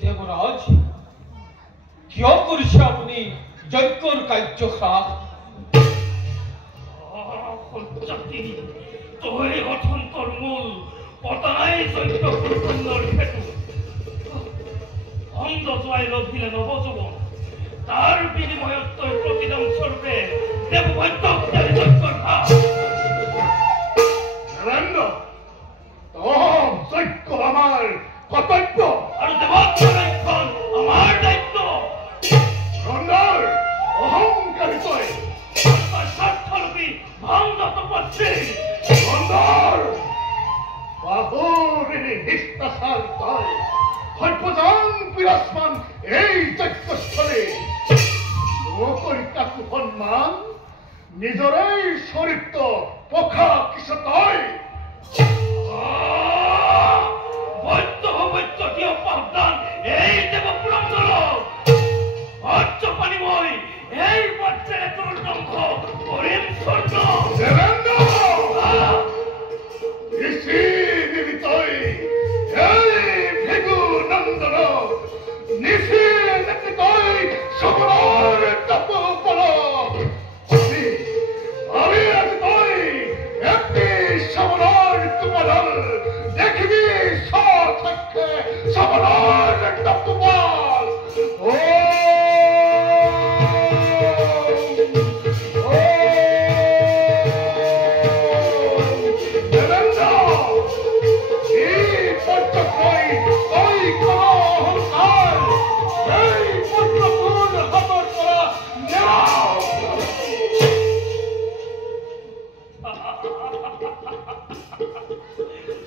দেবৰাজ কিয় কৰিছে আপুনি যজ্ঞৰ কাৰ্যসাধ জাতি তই অথন্তৰ মূল পতাই যজ্ঞ সম্পন্নৰ হেতু অন্ধ জোৱাই লভিলে নৱযুৱন তাৰ বিনিময়ত তই প্ৰতিদান স্বৰূপে দেৱবৈদ্যক যজ্ঞৰ ভাৱ যজ্ঞ আমাৰ কৰ্তব্য আৰু দেৱত্বৰক্ষণ আমাৰ দায়িত্ব অহংকাৰী তই স্বাৰ্থলোপী ভংগ তপস্বী বাহুৰে শিষ্টাচাৰ তই সৰ্বজন বিৰাজমান এই যজ্ঞস্থলী নকৰি কাকো সন্মান নিজৰে চৰিত্ৰ পখা কিছু তই বৈদ্য বৈদ্য দিয় পাঠদান এই দেৱপুৰন্দৰক অৰ্য পানী মই এই বজ্ৰেৰে তোৰ ধ্বংস কৰিম স্বৰ্ণ তই এই ভেগু নন্দন নিশি নেকি তই সবলৰ তপ আমি আজি তই এটি সবলৰ তোমাদল দেখিবি সচক্ষে সবলৰ তপবল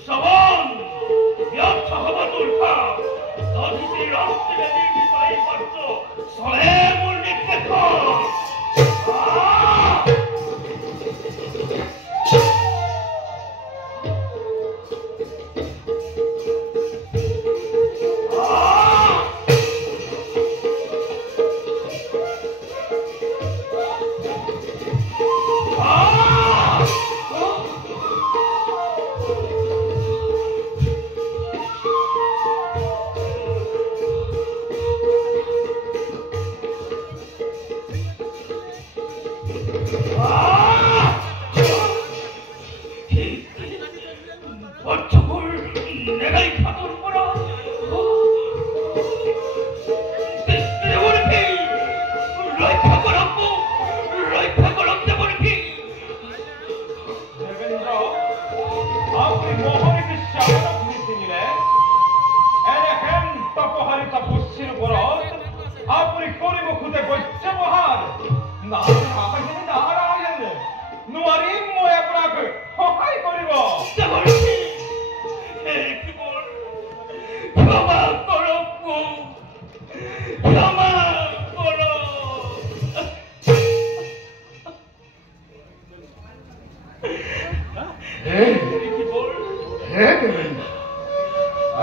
শ্ৰৱণ ব্যৰ্থ হ'ব তোৰ ভাৱ দধিচি ৰক্তিৰে নিৰ্বিচাৰি পাত্ৰ চলে মোৰ নিৰ্দেশ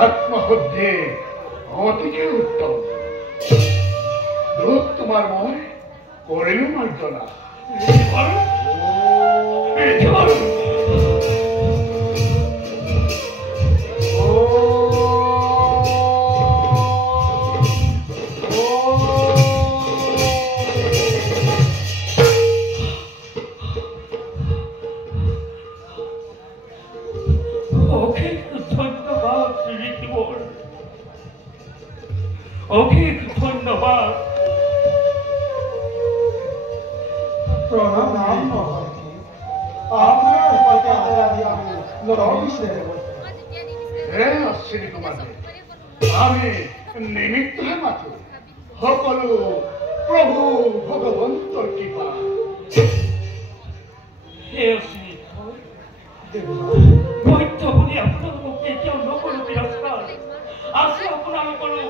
আত্মশুদ্ধি অতিকে উত্তম দুখ তোমাৰ মই কৰিলো মাৰ্জনা ধন্যবাদ প্ৰণাম আপনাৰ অশ্বিনী কুমাৰ আমি নিমিত্তহে মাথো সকলো প্ৰভু ভগবন্তৰ কৃপা হে অশ্বিনী বৈদ্য বুলি আপোনালোকক কেতিয়াও নকৰো বিৰস্তাৰ আছে আপোনালোকৰো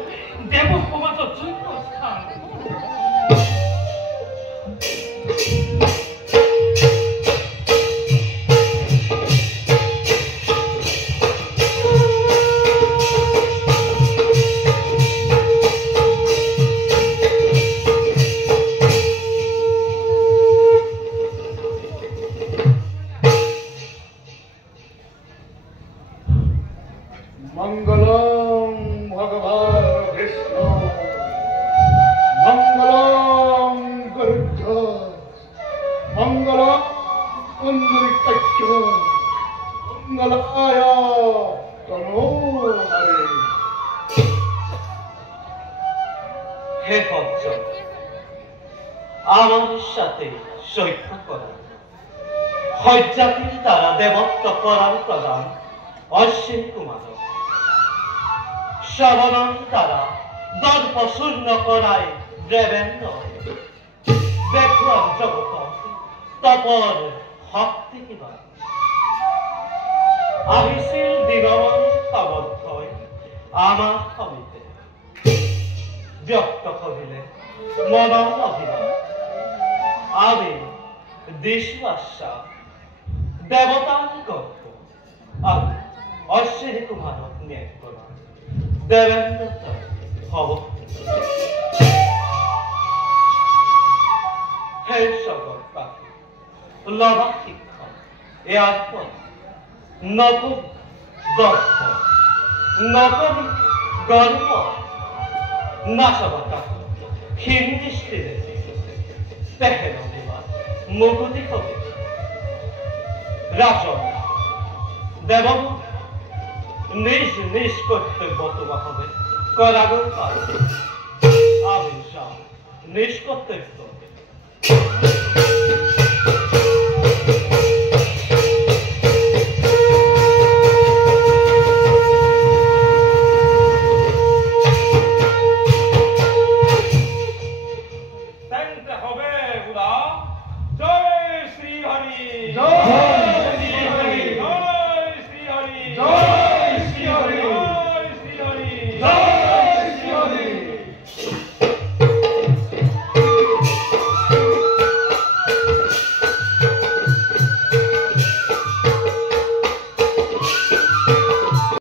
দেৱ সমাজত যোগ্য স্থান মঙ্গলিক কার্য মঙ্গলায় তনোহারে। হে ভক্তজন, আমার সাথে সৈক্য করা হজ্জাতির দ্বারা দেবত্ব করার প্রদান অশ্বিনী কুমার, শ্রবণের দ্বারা দর্প শূন্য করায় দেবেন্দ্র, দেখলাম জগত তপর ভক্তি কিবা আহিছিল দিগমন তবদ্ধ আমার সমিতে ব্যক্ত করিলে মনৰ অভিমান। আমি দিশবাসা দেবতার গল্প আর অশ্বিনী কুমারক ন্যায় করা দেবেন্দ্র হব। হে সকল পাখি লবা শিক্ষক ইয়ার পর নতুন দর্শ নকরি গর্ব নাশবতা ক্ষীণ দৃষ্টিরে তেহের অভিমান মুকুতি হবে রাজন দেবম নিজ নিজ কর্তব্য তোমা হবে করাগর পারে আমি নিজ কর্তব্য